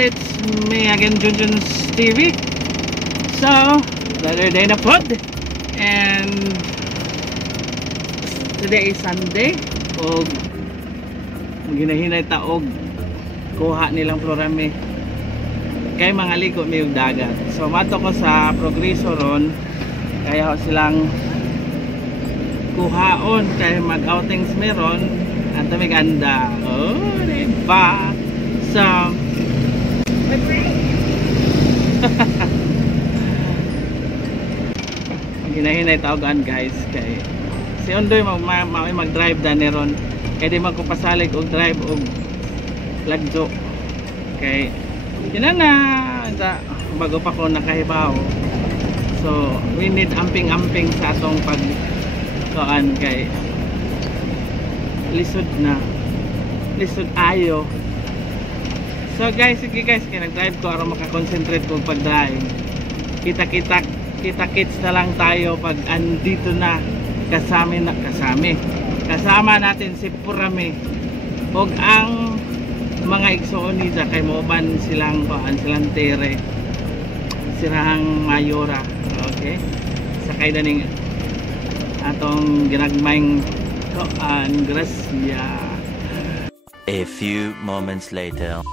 everyone, it's me again, Junjun's TV. So, another day na pod. And today is Sunday. O ginahinay taog kuha nilang programe kay mga ligo may dagat. So mato ko sa progreso ron, kaya silang kuhaon kay mag-outings meron at maganda. Oh, diba? So ginahinay taogan guys kay si Ondoy mag-drive da neron kaya di magkupasalig og drive og lagjo kay yun na bago pa ko nakahibaw. So we need amping sa atong pag kuan kay lisod ayo. So guys, sige guys, kaya nag-drive ko para makakonsentrate ko pag-drive. Kita-kits na lang tayo pag andito na kasama natin si Purame og ang mga igsoon niya kay moban silang tere sirahang mayora. Okay, sakay daning atong ginagmayng Gracia. A few moments later.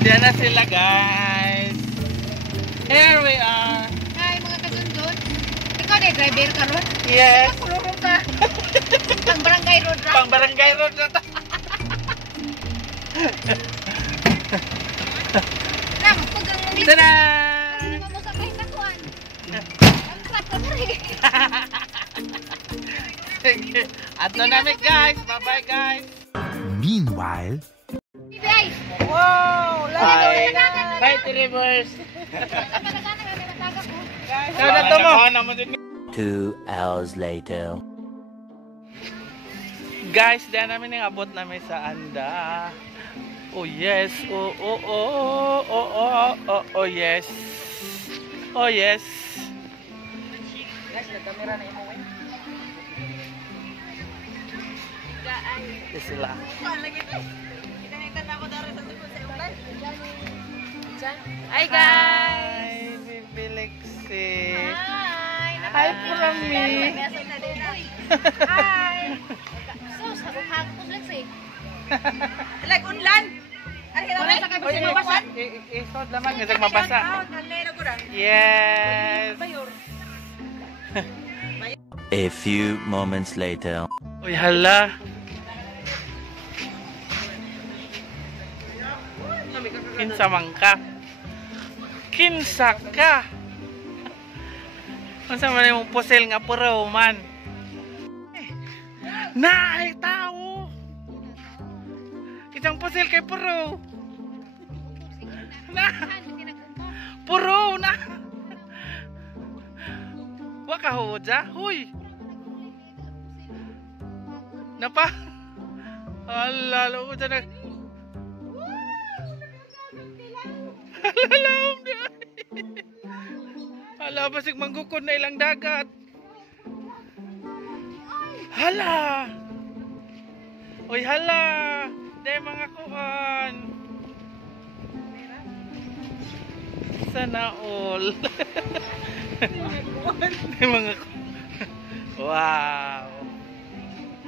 Diyan na sila guys. Here we are. Hi mga kasundot. Ikaw na driver ka ron? Yes. Kururong ka. Pang barangay road ra. Pang barangay road na to. Ram, pugang mong Tada! Ano mo sa kain nakuan? Ang crap ka mo rin. Sige. Ato namin guys. Bye bye guys. Meanwhile, Bibay! Wow! Bye! Right reverse. Nagataga ko. So na to mo. 2 hours later. Guys, diyan namin yung abot namin sa Anda. Oh yes. Oh yes. Oh yes. Guys, nagkamera na imo win. Yes sila. Hi guys! Hi, Bibi Lexi. Hi! Hi, Purame. Hi! Sus, ako hagpos lang siya. Like unlan. Ari na Wala sa kayo kasi mabasa. Isod naman kasi mabasa. Yes. A few moments later. Uy, hala. Kinsa man ka? Kinsa ka? Unsa man imong pusel nga puro man? Naay tao. Isang pusel kay puro. Na. Puro na. Wa ka hoja, huy. Napa? Allah, lo ko na. Alam niya. Hala, basig manggukod na ilang dagat. Hala. Uy, hala. Dahil mga kuhan. Sana all. Dahil mga kuhan. Wow.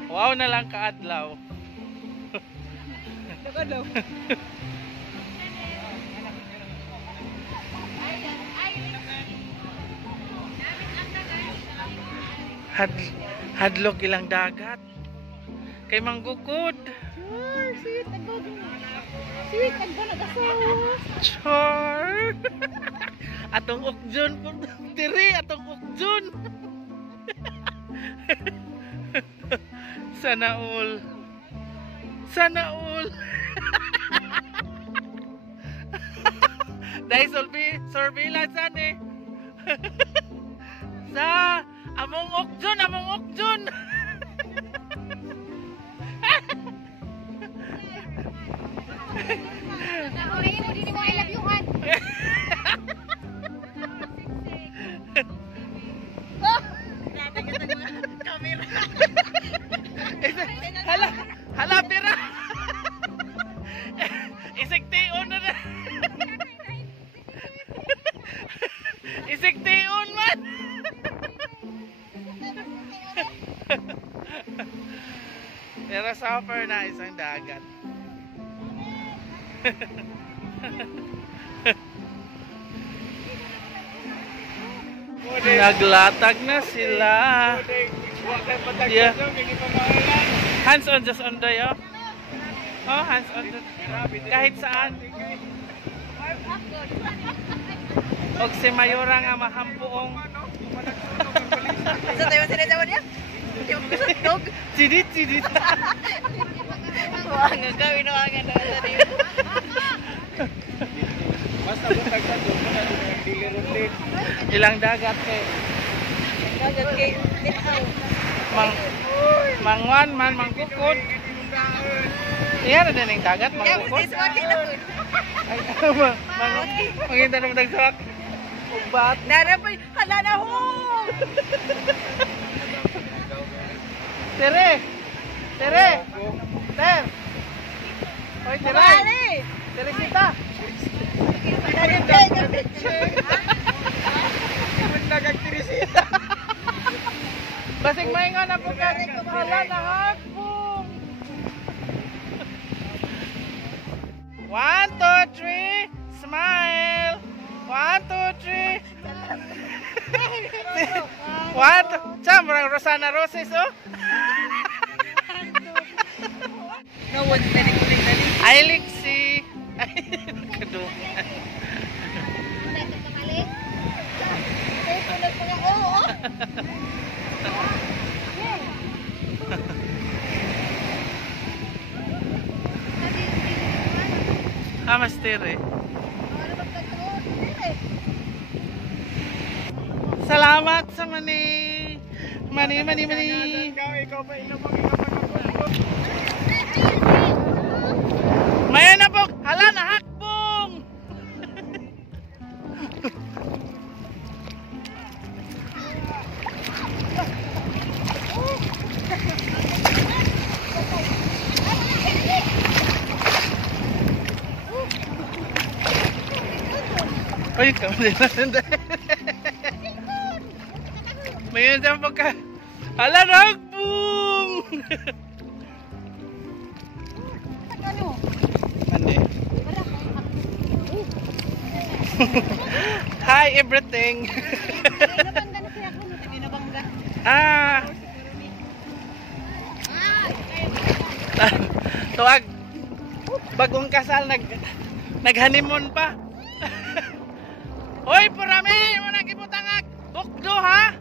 Wow na lang kaadlaw. Kaadlaw. Hadlok ilang dagat kay manggukod. Sweet, nagod. Sweet, nagod nag-asawa. Char. Atong ukjon po diri, atong ukjon. Sana all. Dahil surveillance ani. Sa among ukjon. Ay, mo din mo I love you han. Camera. Hala, pira. Isig tion na. grasshopper na isang dagat. Naglatag na sila. Yeah. Hands on, just on the, oh. Oh, hands on the, kahit saan. Og si Mayura nga mahampuong. Sa tayo sinasama niya? Hindi mo kusutog. Chidit. Wah, nga gawin o nga na tadi. Basta mo tagtagod mo na yung dili-rulit. Ilang dagat kay Dagat kay Litaw. mangwan man mangkukod. Iya na din yung dagat Kaya mangkukod. this one kita pun. Ay, mangita naman nagsak. Ubat. Nara pa, hala na ho. Tere. Ter. Oy, Tere. Bali. Teresita. Dari take a picture. Imun nagagtirisita. Basig maingon na po ka. Hala na hakbong. 1, 2, 3, smile. 1, 2, 3. What? Cham, Rosana Roses, oh? No one's penetrating tadi. Ay, Lixie. Ay, kadungan. Udah ke kembali. Saya sudah punya Hamas tere. Salamat sa mani. Mani. Ikaw pa ilabang. Mayan na po. Hala na hakbong. Ay, kami na. Mayan na po ka. Hala na hakbong. Ande. Hi everything. Ah. Tuwag. Bagong kasal nag-honeymoon pa. Hoy, purami mo nagibutangag. Bukdo ha.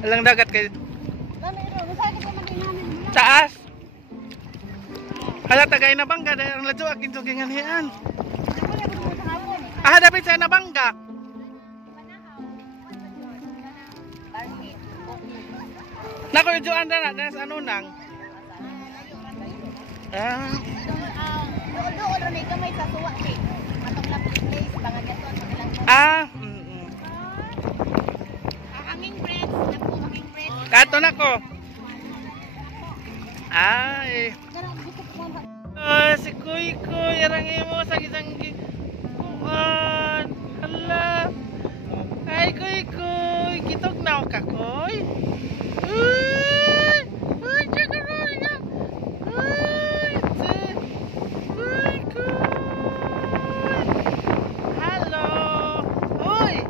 Alang dagat kay taas. Hala tagay na bangga dahil ang ladyo akin tugingan hiyan. Ah, dapat saya na bangga. Nako yung juan na sa ano nang. Ah. Doon ron ikaw may sasuwa eh. Matong lapit place bangan niya to lang. Ah. Aming friends, napo aming friends. Kato na ko. Ay. Si Kuy, yarang imo sa isang kuan. Hala. Ay, Kuy. Kitog na ka, Kuy. Uy, chakaroy na. Kuy. Hello. Uy.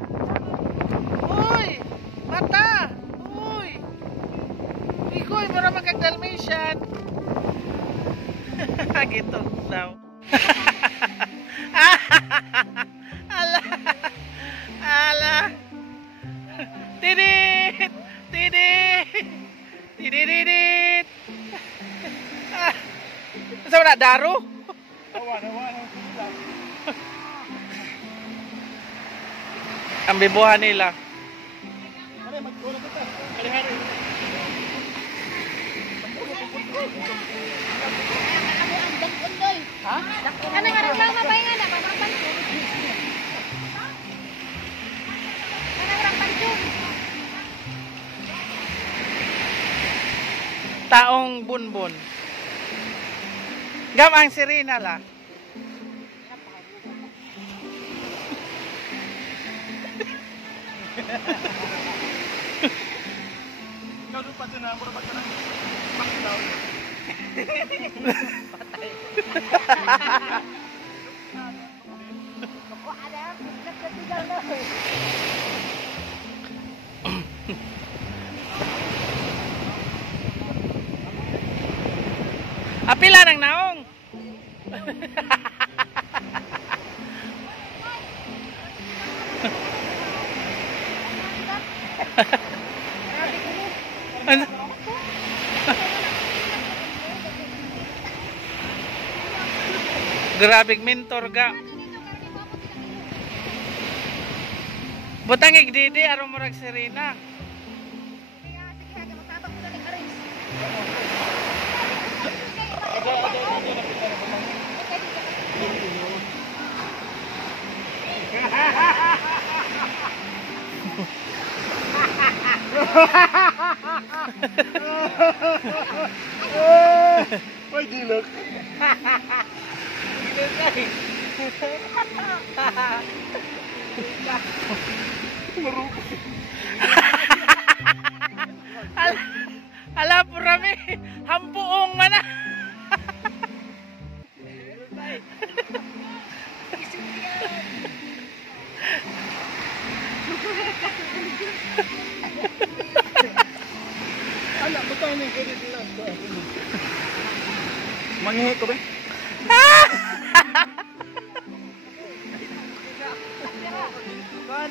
Mata. Uy, Kuy, para magkag-Dalmatian. Gitu daw. Ala. Tidit. Sa wala daro? Ang bibuhan nila. Ha? Ano nga reklama ba nga na pamapan? Ano orang pancung? Taong bunbun. Gamang Serena la. Ikaw lupa ito na, mura ba ito na? Pakitaw. Ako, ada, nagkatigal na. Apila ng naong. Ano? Grabing mentor ka. Butang igdidi aron murag Serena. Kaya, sige, haga, matabang ko na ni Karis. Ay, dilak. Ala purami, hampuong mana. Anak, butang na yung credit nila. Mangihi ko ba? Kan,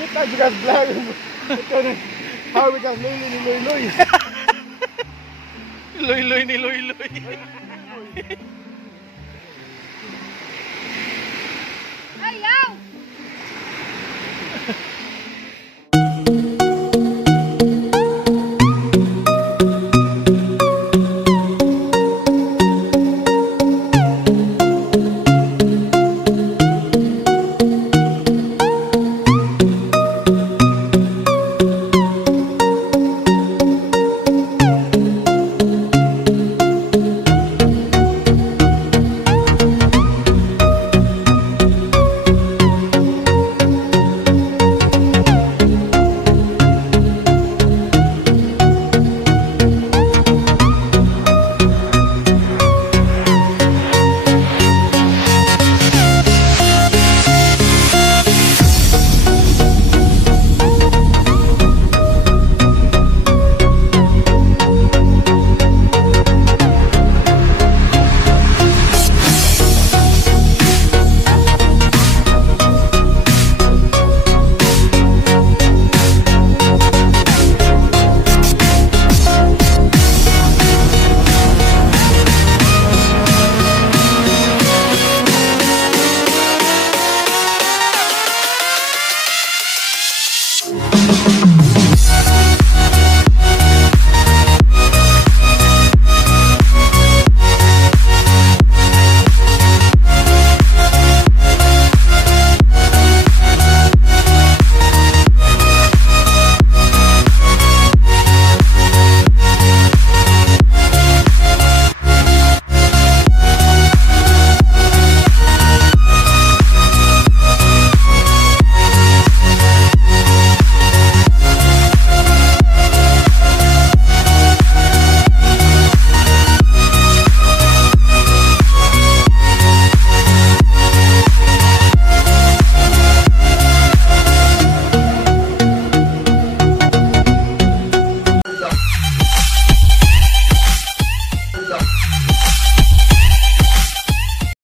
kita juga vlog. Ito na. How we just loy ni loy loy. Loy-loy ni loy-loy. Ayaw!